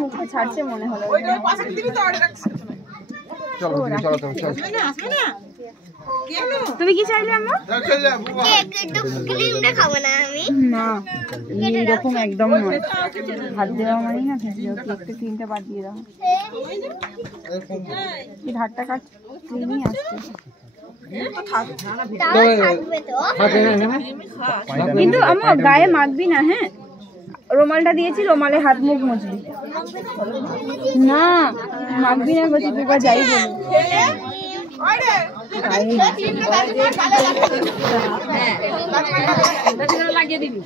মুখটা ছাড়ছে মনে হলো। তুমি কি চাইলে আম্মা? না এরকম একদম নয়, হাত দেওয়া মানে না একটু ক্রিমটা বাদ দিয়ে দাও। এই ধারটা কাট ক্রিমই আসছে, কিন্তু আমার গায়ে মাখবি না। হ্যাঁ রুমালটা দিয়েছি, রুমালে হাত মুখ মুছবি না, মাখবি না বলছি দুবার যাই বলি। লাগিয়ে দিবি